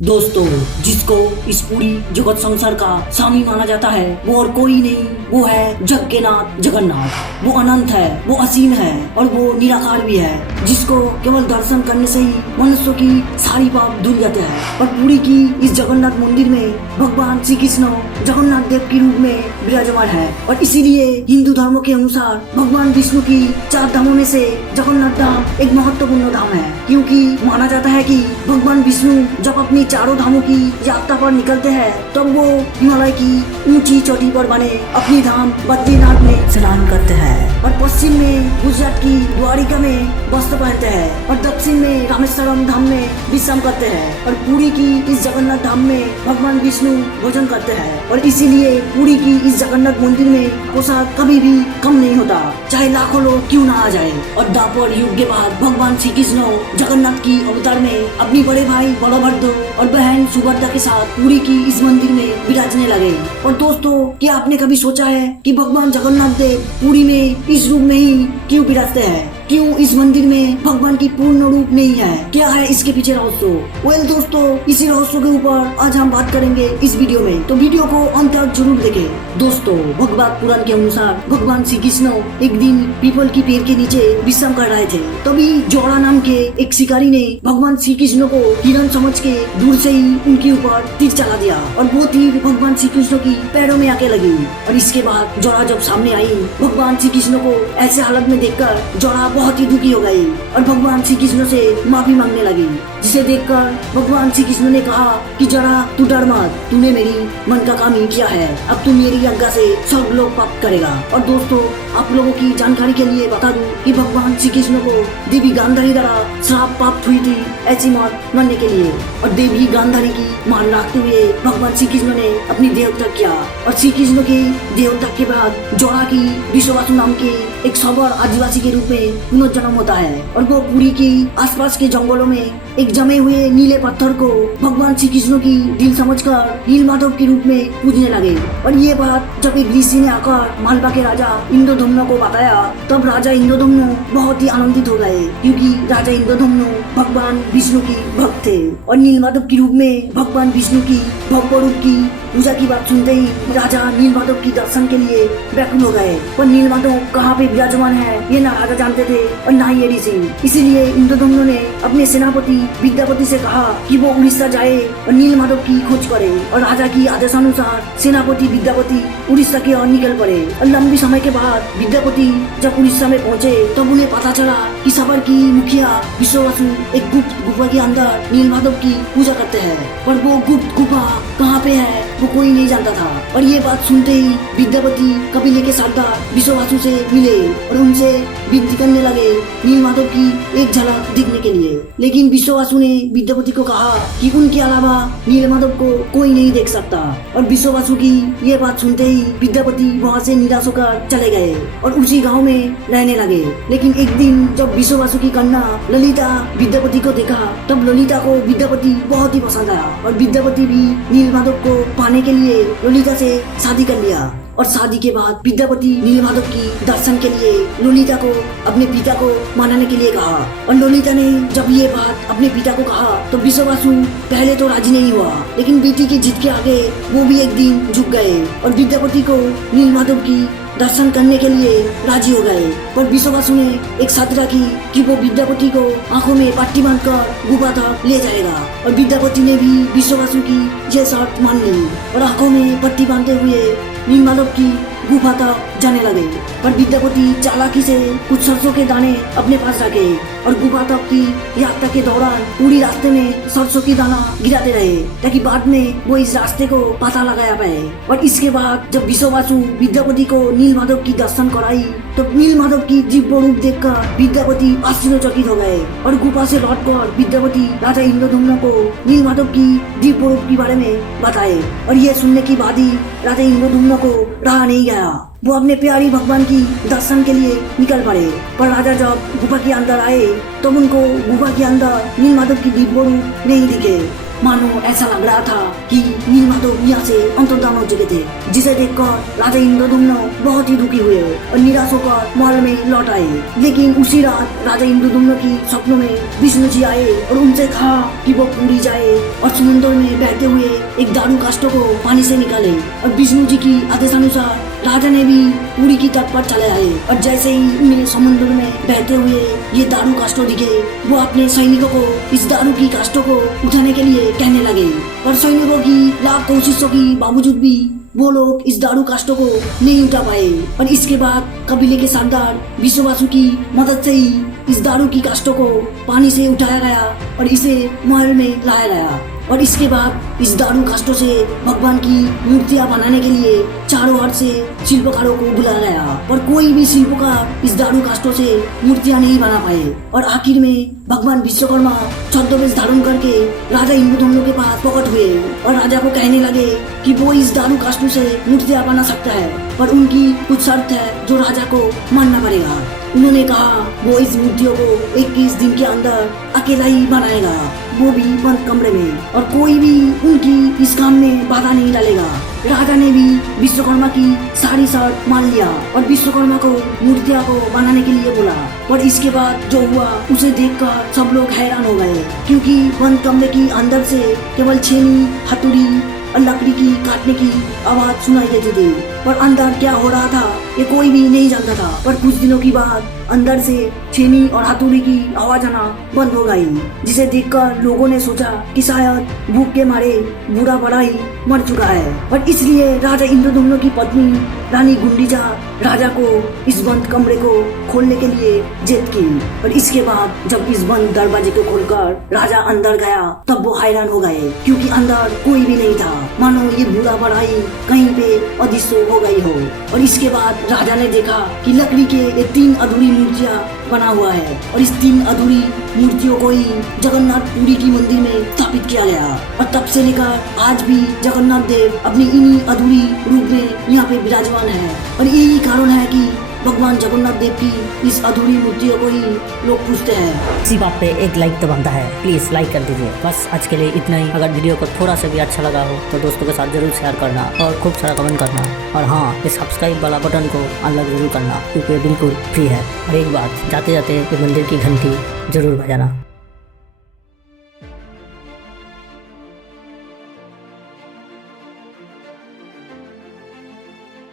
दोस्तों, जिसको इस पूरी जगत संसार का स्वामी माना जाता है वो और कोई नहीं, वो है जग के नाथ जगन्नाथ। वो अनंत है, वो असीम है और वो निराकार भी है, जिसको केवल दर्शन करने से ही मनुष्य की सारी पाप धुल जाते हैं। और पूरी की इस जगन्नाथ मंदिर में भगवान श्री कृष्ण जगन्नाथ देव के रूप में विराजमान है। और इसीलिए हिंदू धर्म के अनुसार भगवान विष्णु की 4 धामों में से जगन्नाथ धाम एक महत्वपूर्ण धाम है, क्योंकि माना जाता है कि भगवान विष्णु जब अपनी 4 धामों की यात्रा पर निकलते हैं तब वो हिमालय की ऊंची चोटी पर बने अपनी धाम बद्रीनाथ में स्नान करते हैं। और पश्चिम में गुजरात की द्वारिका में वस्त्र पहनते हैं और दक्षिण में रामेश्वरम धाम में विश्राम करते हैं। और पुरी की इस जगन्नाथ धाम में भगवान विष्णु भोजन करते हैं। और इसीलिए पुरी की इस जगन्नाथ मंदिर में प्रसाद कभी भी कम नहीं होता, चाहे लाखों लोग क्यों ना आ जाए। और द्वापर युग के बाद भगवान श्री कृष्ण जगन्नाथ की अवतार में अपनी बड़े भाई बलभद्र और बहन सुभद्रा के साथ पुरी की इस मंदिर में विराजने लगे। और दोस्तों, क्या आपने कभी सोचा है कि भगवान जगन्नाथ देव पुरी में इस रूप में ही क्यों विराजते हैं? क्यों इस मंदिर में भगवान की पूर्ण रूप नहीं है? क्या है इसके पीछे रहस्य? वेल दोस्तों, इसी रहस्य के ऊपर आज हम बात करेंगे इस वीडियो में, तो वीडियो को अंत तक जरूर देखें। दोस्तों, भगवत पुराण के अनुसार भगवान श्री कृष्ण एक दिन पीपल की पेड़ के नीचे विश्राम कर रहे थे। तभी जोड़ा नाम के एक शिकारी ने भगवान श्री कृष्ण को हिरण समझ के दूर से ही उनके ऊपर तीर चला दिया और वो तीर भगवान श्री कृष्ण की पैरों में आके लगी। और इसके बाद जोड़ा जब सामने आई, भगवान श्री कृष्ण को ऐसे हालत में देखकर जोड़ा बहुत ही दुखी हो गई और भगवान श्री कृष्ण से माफी मांगने लगी। जिसे देखकर भगवान श्री कृष्ण ने कहा कि जरा तू डर मत, तूने मेरी मन का काम ही किया है, अब तू मेरी आज्ञा से सब लोग प्राप्त करेगा। और दोस्तों, आप लोगों की जानकारी के लिए बता दूं कि भगवान श्री कृष्ण को देवी गांधारी द्वारा श्राप प्राप्त हुई थी ऐसी मौत मरने के लिए। और देवी गांधारी की मान रखते हुए भगवान श्री कृष्ण ने अपनी देह त्याग किया। और श्री कृष्ण के देह त्याग के बाद जोड़ा की विश्ववासु नाम के एक सबर आदिवासी के रूप में पुनर्जन्म होता है। और वो पुरी के आसपास के जंगलों में एक जमे हुए नीले पत्थर को भगवान श्री कृष्ण की दिल समझकर नीलमाधव के रूप में पूजने लगे। और ये बात जब एक ऋषि ने आकर मालवा के राजा इंद्रधम्न को बताया, तब राजा इंद्रधम्न बहुत ही आनंदित हो गए, क्योंकि राजा इंद्रधम्न भगवान विष्णु की भक्त थे। और नीलमाधव के रूप में भगवान विष्णु की भव्य रूप की पूजा की बात सुनते ही राजा नीलमाधव की दर्शन के लिए व्याकुल हो गए। पर नीलमाधव कहाँ पे विराजमान है ये ना राजा जानते थे और ना ही ये ऋषि। इसीलिए इंद्रधम्न ने अपने सेनापति विद्यापति से कहा कि वो उड़ीसा जाए और नीलमाधव की खोज करे। और राजा की आदेशानुसार सेनापति विद्यापति उड़ीसा की ओर निकल पड़े। और लंबी समय के बाद विद्यापति जब उड़ीसा में पहुँचे तब उन्हें पता चला कि सबर की मुखिया विश्ववासु एक गुप्त गुफा के अंदर नीलमाधव की पूजा करते हैं। पर वो गुप्त गुफा कहाँ पे है वो कोई नहीं जानता था। और ये बात सुनते ही विद्यापति कपिले के सरदार विश्ववासु से मिले और उनसे विनती करने लगे नीलमाधव की एक झलक देखने के लिए। लेकिन विश्ववासु ने विद्यापति को कहा कि उनके अलावा नीलमाधव को कोई नहीं देख सकता। और विश्ववासु की ये बात सुनते ही विद्यापति वहाँ से निराश होकर चले गए और उसी गाँव में रहने लगे। लेकिन एक दिन जब विश्ववासु की कन्या ललिता विद्यापति को देखा, तब ललिता को विद्यापति बहुत ही पसंद आया और विद्यापति भी नीलमाधव को पाने के लिए ललिता से शादी कर लिया। और शादी के बाद विद्यापति नीलमाधव की दर्शन के लिए ललिता को अपने पिता को मनाने के लिए कहा। और ललिता ने जब ये बात अपने पिता को कहा तो विश्ववासु पहले तो राजी नहीं हुआ, लेकिन बेटी की जिद के आगे वो भी एक दिन झुक गए और विद्यापति को नीलमाधव की दर्शन करने के लिए राजी हो गए। पर विश्ववासु ने एक शर्त रखी कि वो विद्यापति को आंखों में पट्टी बांधकर गुफा तक ले जाएगा। और विद्यापति ने भी विश्ववासु की यह शर्त मान ली और आंखों में पट्टी बांधते हुए नीलमाधव की गुफा तक जाने लगे। पर विद्यापति चालाकी से कुछ सरसों के दाने अपने पास रखे और गुफा तक की यात्रा के दौरान पूरी रास्ते में सरसों की दाना गिराते रहे, ताकि बाद में वो इस रास्ते को पता लगाया पाए। और इसके बाद जब विश्ववासु विद्यापति को नीलमाधव की दर्शन कराई तो नीलमाधव की दिव्य रूप देखकर विद्यापति आश्चर्यचकित हो गए। और गुफा से लौटकर विद्यापति राजा इंद्रधम्न को नीलमाधव की दिव्य रूप के बारे में बताए। और ये सुनने के बाद ही राजा इंद्रधम्न को रहा नहीं गया, वो अपने प्यारी भगवान की दर्शन के लिए निकल पड़े। पर राजा जब गुफा के अंदर आए तब उनको गुफा के अंदर नीलमाधव की दिव्य रूप नहीं दिखे। मानो ऐसा लग रहा था कि नीलमाधव यहाँ से अंतर्धान हो चुके थे, जिसे देखकर राजा इंद्रदुम्न बहुत ही दुखी हुए और निराश होकर महल में लौट आए। लेकिन उसी रात राजा इंद्रदुम्न की सपनों में विष्णु जी आए और उनसे कहा कि वो पुरी जाए और समुद्र में बहते हुए एक दारू काष्ठ को पानी से निकाले। और विष्णु जी की आदेशानुसार राजा ने भी पुरी की तट पर चले आए और जैसे ही उन्हें समुद्र में बहते हुए ये दारू काष्ठ दिखे, वो अपने सैनिकों को इस दारू की काष्ठों को उठाने के लिए कहने लगे। पर सैनिकों की लाख कोशिशों की बावजूद भी वो लोग इस दारू काष्ठों को नहीं उठा पाए। और इसके बाद कबीले के सरदार विश्ववासु की मदद से ही इस दारू की काष्ठों को पानी से उठाया गया और इसे महल में लाया गया। और इसके बाद इस दारू काष्ठों से भगवान की मूर्तियां बनाने के लिए चारों ओर से शिल्पकारों को बुलाया गया, पर कोई भी शिल्पकार इस दारू काष्ठों से मूर्तियां नहीं बना पाए। और आखिर में भगवान विश्वकर्मा छद्मवेश धारण करके राजा इंद्रदुम्न के पास प्रकट हुए और राजा को कहने लगे कि वो इस दारू काष्ठों से मूर्तियां बना सकता है, पर उनकी कुछ शर्त है जो राजा को मानना पड़ेगा। उन्होंने कहा वो इस मूर्तियों को 21 दिन के अंदर अकेला ही बनाएगा, वो भी बंद कमरे में, और कोई भी उनकी इस काम में बाधा नहीं डालेगा। राजा ने भी विश्वकर्मा की सारी शर्त मान लिया और विश्वकर्मा को मूर्तियां को बनाने के लिए बोला। पर इसके बाद जो हुआ उसे देखकर सब लोग हैरान हो गए, क्योंकि बंद कमरे की अंदर से केवल छेनी, हथौड़ी और लकड़ी की काटने की आवाज सुनाई देती थी, पर अंदर क्या हो रहा था ये कोई भी नहीं जानता था। पर कुछ दिनों की बाद अंदर से छेनी और हथौड़ी की आवाज आना बंद हो गई, जिसे देखकर लोगों ने सोचा कि शायद भूख के मारे बूढ़ा बड़ा ही मर चुका है। और इसलिए राजा इंद्रदुम्न की पत्नी रानी गुंडीचा राजा को इस बंद कमरे को खोलने के लिए जिद की। और इसके बाद जब इस बंद दरवाजे को खोलकर राजा अंदर गया तब वो हैरान हो गए, क्योंकि अंदर कोई भी नहीं था, मानो ये बूढ़ा बड़ा ही कहीं पे अदृश्य हो गई हो। और इसके बाद राजा ने देखा कि लकड़ी के ये 3 अधूरी मूर्तियां बना हुआ है और इस 3 अधूरी मूर्तियों को ही जगन्नाथपुरी की मंदिर में स्थापित किया गया। और तब से लेकर आज भी जगन्नाथ देव अपनी इन्हीं अधूरी रूप में यहाँ पे विराजमान है। और यही कारण है कि भगवान जगन्नाथ देव की इस अधूरी मूर्तियों को ही लोग पूजते हैं। इसी बात पे एक लाइक तो बनता है, प्लीज लाइक कर दीजिए। बस आज के लिए इतना ही। अगर वीडियो को थोड़ा सा भी अच्छा लगा हो तो दोस्तों के साथ जरूर शेयर करना और खूब सारा कमेंट करना। और हाँ, इस सब्सक्राइब वाला बटन को अनलॉक जरूर करना, क्योंकि बिल्कुल फ्री है। और एक बात, जाते जाते मंदिर की घंटी जरूर बजाना।